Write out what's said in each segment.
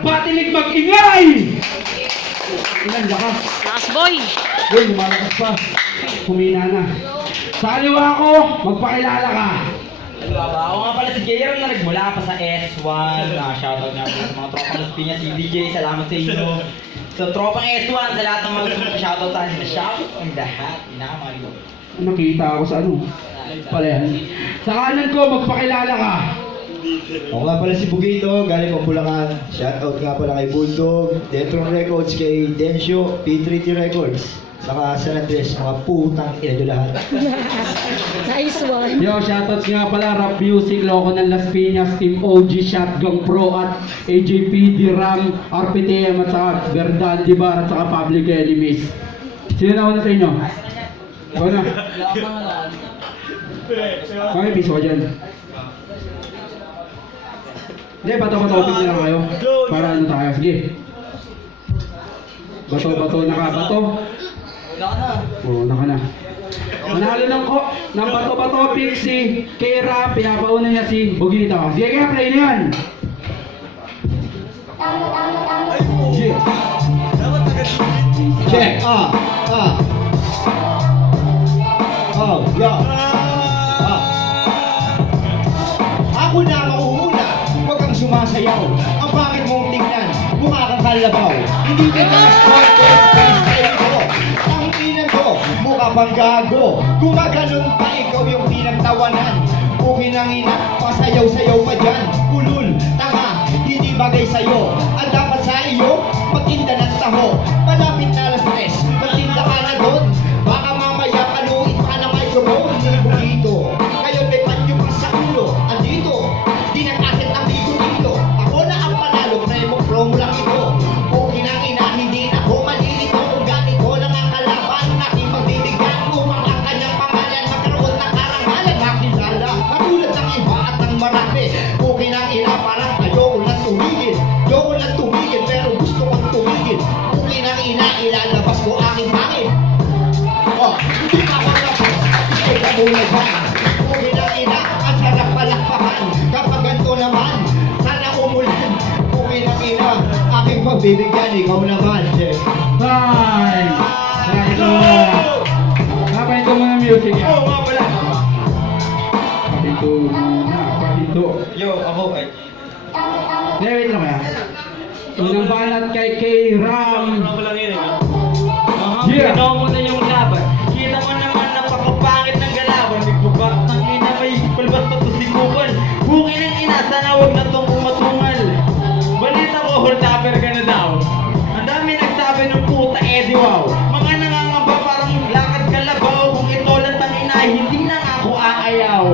Batilig mag-ingay! Ilan, lakas. Lakas boy! Uy, lumalakas pa. Humina na. Sa kaliwa ko, magpakilala ka. Ako nga pala si Jaron na nagmula pa sa S1. Shoutout nga po sa mga tropang Las Piñas, si DJ, salamat sa inyo. So, tropang S1, sa lahat ng mga shoutout sa akin, shoutout ang lahat. Inakamali. Nakita ako sa ano. Pala yan. Sa kanan ko, magpakilala ka. Ako nga pala si Bugito, galing pang Bulacan. Shoutout nga pala kay Bulldog, Detron Records, kay Densyo, P3T Records. Saka San Andres, mga putang ina nyo lahat. Nice one! Yo, shoutouts nga pala, Rap Music, Loco ng Las Piñas, Team OG, Shotgun Pro, at AJP, D-Ram, RPTM, at saka Verdan, Dibar, at saka Public Enemies. Sino na una sa inyo? Ako na. Okay, piso ka dyan. Hindi, bato-bato-topic na lang kayo. Para ano tayo, sige. Bato-bato na ka, bato. Oo, naka na. Manalo ng bato-bato pick si Kira, pinapauna niya si Bugito. Sige kaya, play na yan. Check, Oh, yo. Ako na mauuna, huwag kang sumasayaw. Ang bakit mong tingnan, mukha kang kalabaw. Hindi ka na style ko. Ang tinan ko, mukha pang gago. Gumaganon pa ikaw yung pinagtawanan. Bukin ang ina, pasayaw-sayaw pa dyan. Ulul, tanga, hindi bagay sa'yo. Ang dapat sa iyo, magtinda ng taho. Malapit na alas 3, magtinda ka na doon. Baka mamaya kaluin pa na microphone. Bugito, ngayon may panyo pa sa ulo. Andito, di nag-asit ang bigo dito. Ako na ang panalo, promo lang ito. Bukin ang ina, hindi na ako malilito. Kung ganito lang ang kalaban, aking magbibigyan. Kumang ang kanyang pangalan, magkaroon ng karangalan. Makilala, katulad ng iba at ng marami. Bukin ang ina, parang ayoko lang tumigil. Ayoko lang tumigil, pero gusto kong tumigil. Bukin ang ina, ilalabas ko aking pangit. Oh, hindi ka malabas, ikaw ka muna dyan. Bukin ang ina, ang sarap palakpakan. Kapag ganito naman, sana umulan. Bukin ang ina, aking pagbibigyan, ikaw naman, Chef. Bye! Ito muna. Kapahito muna music yan. Oo nga pala. Kapahito muna, kapahito. Yo, ako ay. Wait lang kaya. Unang banat kay K-Ram. Yeah. Ginawa mo na yung laban. Kita mo naman napakapangit ng galawan. Nagbabak ng ina, may palbas pa to si Kuban. Bukin ng ina, sana wag na tong umatungal. Balita ko, hold-upper ka na daw. Ang dami nagsabi ng puta, Eddie wow. Mga nangangamba parang lakad kalabaw. Kung ito lang tang ina, hindi na ako aayaw.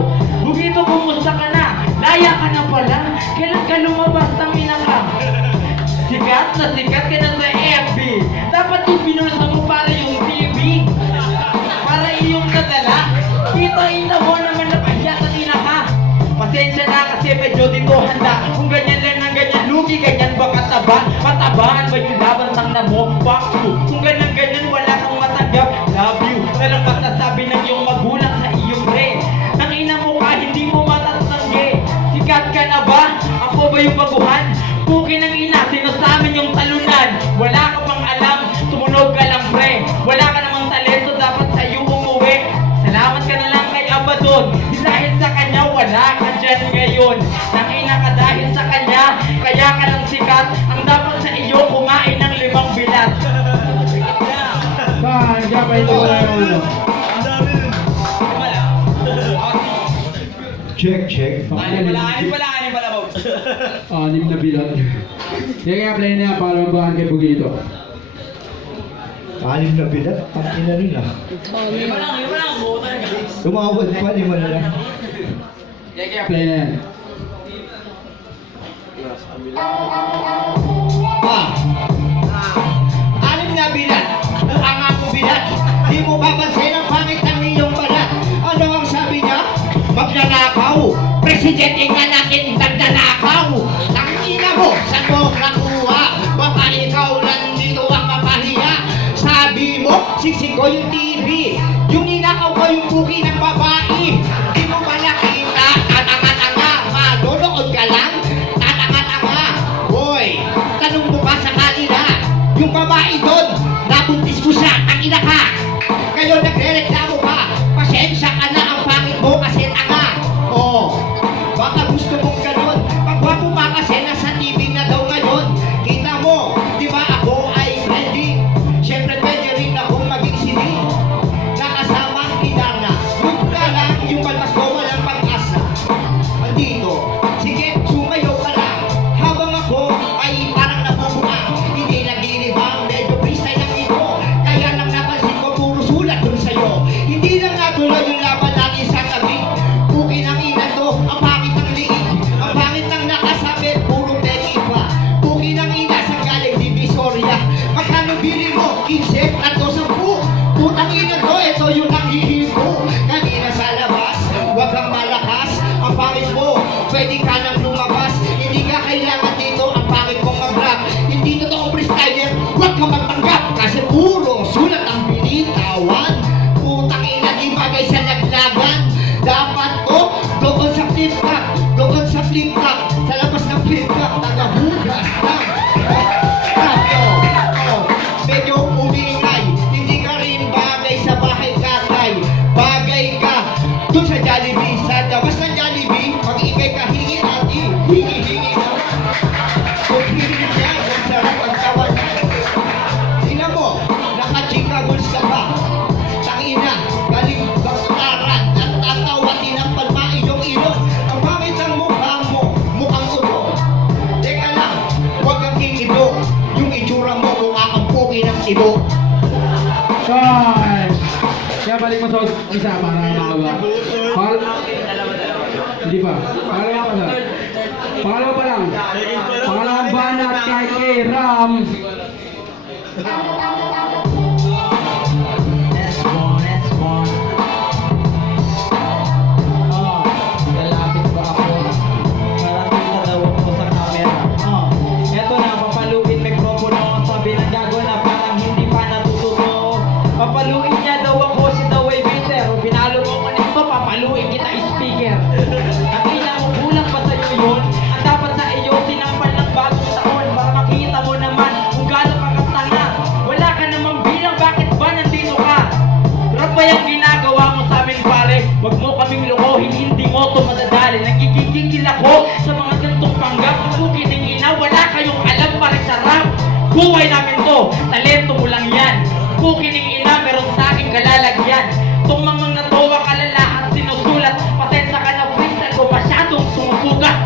Bugito, kumusta ka na? Laya ka na pala. Kailan ka lumabas ng ina ka? Sikat na sikat ka na sa FB. Dapat yung pinulsa mo para yung TV. Para iyong nadala. Kita mo naman na pahiya sa ina ka. Pasensya na kasi medyo dito handa. Kung ganyan lang ng ganyan lugi, ganyan ba kataba? Matabaan ba yung labantang na mo? Fuck you. Kung ganyan wala kang matanggap. Love you. Walang masasabi ng iyong magulang sa iyong pre. Nang ina mo ka, hindi mo matatanggi. Sikat ka na ba? Ako ba yung baguhan? Bukin ng ina, sino sa amin yung talunan? Wala ka pang alam, tumunog ka lang pre. Wala ka namang talento, dapat sa'yo umuwi. Salamat ka na lang kay Abaddon. Dahil sa kanya, wala ka dyan ngayon. Nang ina ka dahil sa kanya, kaya ka lang sikat. Ang dapat sa iyo, kumain ng 5 bilat. Bye! Kapahito muna yung ano. Check, check. Anim pala, Bob. 6 na bilat. Sige kaya, play na yan para mabahan kay Bugito. 6 na bilat, pati na rin ah. Lima lang, buta na ka. Tumawad pa, 5 na lang. Sige kaya. Play na yan. Anim na bilat, ang ako bilat. Di mo papansin ang pangit ng iyong balat. Ano ang sabi niya? Magnanakaw. Presidente nga natin nagnanakaw. Ang ina mo, saan mo nakuha? Baka ikaw lang dito ang mapahiya. Sabi mo, siksik ko yung TV. Yung ninakaw ko yung buki ng babae. Di mo ba nakita? Tatanga-tanga. Madonood ka lang? Tatanga-tanga. Hoy, Yung babae doon, nabuntis ko siya, ang ina ka. Ngayon nagre-reklamo ka, pasensya ka na, ang pangit mo kasi tanga. Oo, baka gusto mong ganun. Pagwapo pa kasi nasa TV na daw ngayon. Kita mo, di ba ako ay ready? Siyempre pwede rin akong maging sini. Nakasama ang Idarna. Yung ka lang, yung balmas ko walang pag-asa. Andito, sige, sumayaw ka lang. Habang ako ay parang nabubuka. Hindi nagilibang, medyo freestyle ang ito. Kaya lang napansin ko, puro sulat dun sa'yo. Hindi lang natuloy yung laban natin sa tabi. Bukin ang ina to, ang pangit ng liig. Ang pangit ng nakasabi, puro peki pa. Bukin ang ina sa galing Divisoria. Magkano bili mo? 15, tato 10. Putang ina to, ito yung nanghihipo. Kanina sa labas, huwag kang malakas. Ang pangit mo, pwede ka nang lumabas. Hindi ka kailangan dito, ang pangit mong mag-rap. Hindi totoong freestyler, huwag kang magpanggap. Kasi puro sulat ang binitawan. Putang ina, di bagay sa naglaban. Dapat to, doon sa flip-top. Doon sa flip-top. Sa labas ng flip-top, nagahugas lang. Medyo umingay. Hindi ka rin bagay sa bahay kakay. Bagay ka doon sa Jollibee. Sa labas ng Jollibee, mag-ingay ka, hingi at hingi na. Kung hingi niya, kung sarap ang tawan. Tingnan mo, naka-chika goals ka pa. Tangina, galing baktaran at tatawatin ang palma iyong ilong. Ang pangit ng mukha mo, mukhang ulo. Teka lang, huwag kang kingido. Yung itsura mo, mukha kang puki ng ibo. Guys! Kaya balik mo sa isa para makawa. Hindi pa. Pangalawa pa lang. Pangalawa pa lang. Pangalawang banat kay Ram. Lalapit ba ako? Parang kita daw ako sa camera. Eto na, papaluin mikropono. Sabi ng gago na parang hindi pa natututo. Papaluin niya daw ako, si daw ay bitter. Pinalo mo ko nito, papaluin kita speaker. Nakita mo, kulang pa sa'yo yun. Ang dapat sa iyo, sinampal ng bagong taon. Para makita mo naman kung gano'n ka katanga. Wala ka namang bilang, bakit ba nandito ka? Rap ba yung ginagawa mo sa amin pare? Huwag mo kaming lokohin, hindi mo ito madadali. Nagigigil ako sa mga gantong panggap. Kung kining-ina, wala kayong alam pare sa rap. Buhay namin to, talento mo lang yan. Kung kining-ina, meron sa aking kalalagyan. Itong mamang natawa kalalahan, sinusulat. Pasensya ka na freestyle ko, masyadong sumusugat.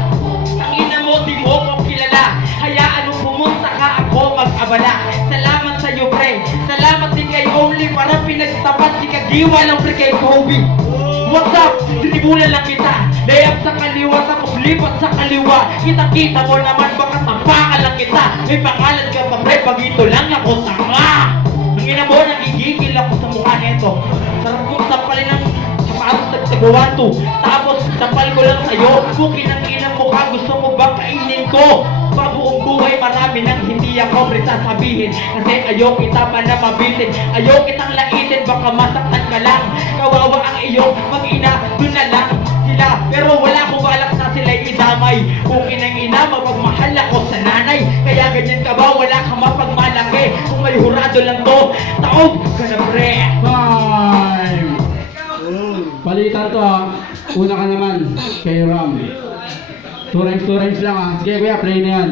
Ang ina mo, di mo ko kilala. Hayaan mo pumunta ka, ako mag-abala. Salamat sa iyo, pre. Salamat din kay Only para pinagtapat si Kagiwa ng pre kay Kobe. What's up? Dinibulan lang kita. Layap sa kaliwa, tapos lipat sa kaliwa. Kita-kita mo naman, baka tapakan lang kita. May pangalan ka pa, pre, pag ito lang ako tanga. Ang ina mo, nagigigil ako sa mukha nito. Sarap kong sampalin ng sapatos nagtagawan to. Tapos, sampal ko lang sa'yo. Kung kinang-inang mukha, gusto mo bang kainin ko? Pabuong buhay, marami nang hindi ako pre sasabihin. Kasi ayaw kita pa na mabitin. Ayaw kitang laitin, baka masaktan ka lang. Kawawa ang iyong mag-ina, dun na lang sila. Pero wala akong balak na sila'y idamay. Kung kinang-ina, mapagmahal ako sa nanay. Kaya ganyan ka ba, wala kang mapagmalaki. Kung may hurado lang to, taog ka na pre. Time! Palitan to ha. Una ka naman kay Ram. 2 rhymes lang ha. Sige kuya, play na yan.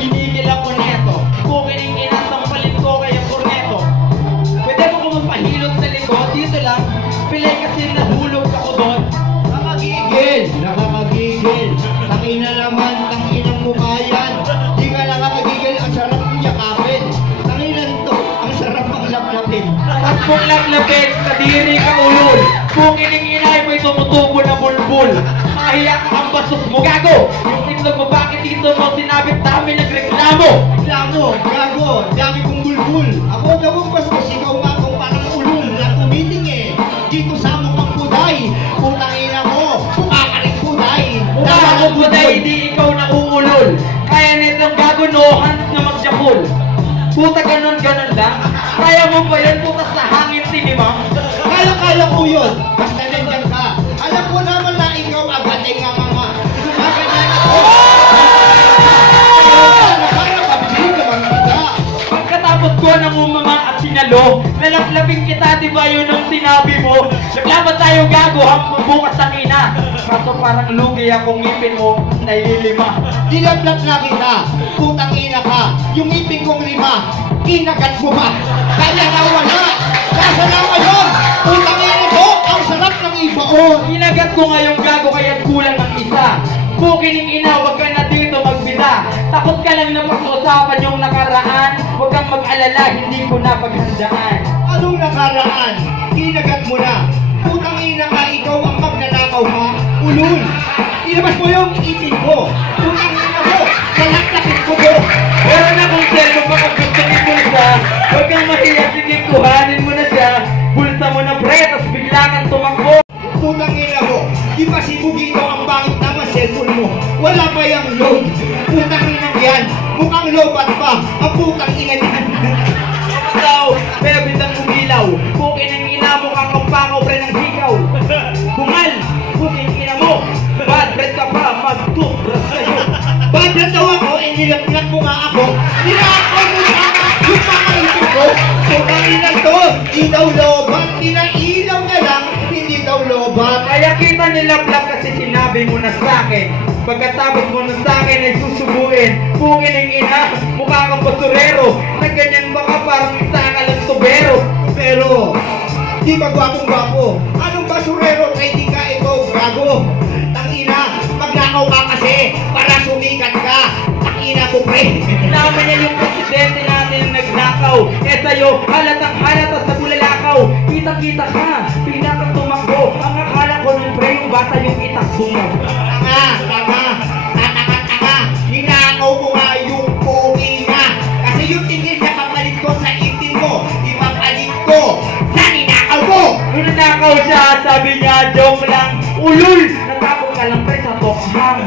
Ginigil ako neto. Kung kining-ina, sampalin ko kaya korneto. Pwede mo ko magpahilot sa likod. Dito lang, pilay kasi nahulog ako doon. Nakakagigil. Tangina naman, tanginang mukha yan. Di ka nakakagigil, ang sarap niya kapin. Tanginan to, ang sarap ang laplapin. At kung laklapin, kadiri ka ulol. Kung kining-ina, may tumutubo na bulbul. Mahiya ka ang basos mo, gago. Yung titlog mo, bakit dito mo sinabit dami nagreklamo? Reklamo, gago, dami kong bulbul. Ako daw ang bastos, ikaw nga kung parang ulul na tumiting eh. Dito sa mukhang puday, putang ina mo, mukha ka rin puday. Mukha ako buday, hindi ikaw na uulol. Kaya nitong gago no, hands na magjakul. Puta ganon lang. Kaya mo ba yan, puta sa hangin tinimang? Kaya ko yun, basta nandiyan ka. Alam ko naman na ikaw agad ay nga mama. Maganyan ako. hinalo. Lalaplapin kita, di ba yun ang sinabi mo? Naglaban tayo gago, hanggang bukas ang ina. Kaso parang lugi akong ngipin mo, nahilima. Dilablak na kita, putang ina ka. Yung ngipin kong lima, kinagat mo ba? Kaya na wala, nasa na ngayon. Putang ina ko, ang sarap ng ibaon. Kinagat ko ngayong gago kaya't kulang ng isa. Bukining ina, wag ka na dito magbida. Takot ka lang na pag-usapan yung nakaraan. Huwag kang mag-alala, hindi ko na paghandaan. Anong nakaraan? Kinagat mo na. Putang ina ka, ikaw ang magnanakaw ha? Ulul! Ilabas mo yung ipin ko. Putang ina mo, kalaktakit ko ko. Meron akong cellphone pa kung gusto ni Bulsa. Huwag kang mahiya, sige kuhanin mo na siya. Bulsa mo na pre, tas bigla kang tumakbo. Putang ina mo, di ba si Bugito ang pangit naman cellphone mo? Wala pa yung load. Putang ina yan, mukhang lobat pa. Ang putang ina niyan. Daw, pero bintang kumilaw. Bukin ang ina mo kang kampakaw pre ng hikaw. Bungal, bukin ang ina mo. Bad breath ka pa, mag-toothbrush kayo. Bada daw ako, nilaknak mo nga ako. Nilakaw mo nga yung mga ipin ko. Putang ina to, di daw lobat. Pinailaw na lang, hindi daw lobat. Kaya kita nila vlog kasi sinabi mo na sa'kin. Pagkatapos mo na sa'kin ay susubuin. Bukin ang ina, mukha kang basurero. Na ganyan ba ka parang isa ka lang tubero. Pero, di ba gwapong-gwapo? Anong basurero kay di ka ito, gago? Tangina, magnakaw ka kasi para sumikat ka. Tangina ko, pre. Naman niya yung presidente natin yung nagnakaw. Eh sa'yo, halatang halata sa bulalakaw. Kita-kita ka, pinakang tumakbo. Ang akala ko nung pre, yung bata yung itakbo mo. Tanga. Ninakaw mo nga yung pogi nga. Kasi yung tingin niya papalit ko sa itin mo, ipapalit ko sa ninakaw mo. Nung nanakaw siya, sabi niya, joke lang. Ulul! Natakot ka lang pre sa tokhang.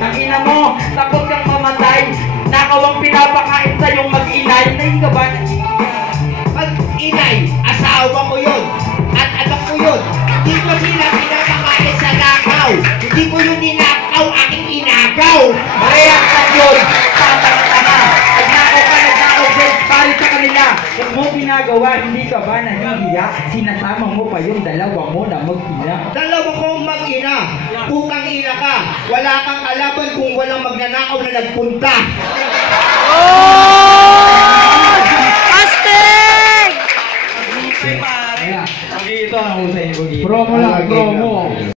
Ang ina mo, takot kang mamatay. Nakaw ang pinapakain sa yung mag-inay. Nahin ka ba? Pag inay, asawa ko yun. At anak ko yun. Hindi ko sila pinapakain sa nakaw. Hindi ko yun ninakaw, aking inagaw. Mareyak na yun! Tama-tama! Nagnakaw ka, Jay! Pari sa kanila! Kung mo ginagawa, hindi ka ba nahihiya? Sinasama mo pa yung dalawa mo na mag-ina. Dalawa kong mag-ina. Putang ina ka. Wala kang kalaban kung walang magnanakaw na nagpunta. Astig! Ito ang husay ni Bugito. Promo lang, promo.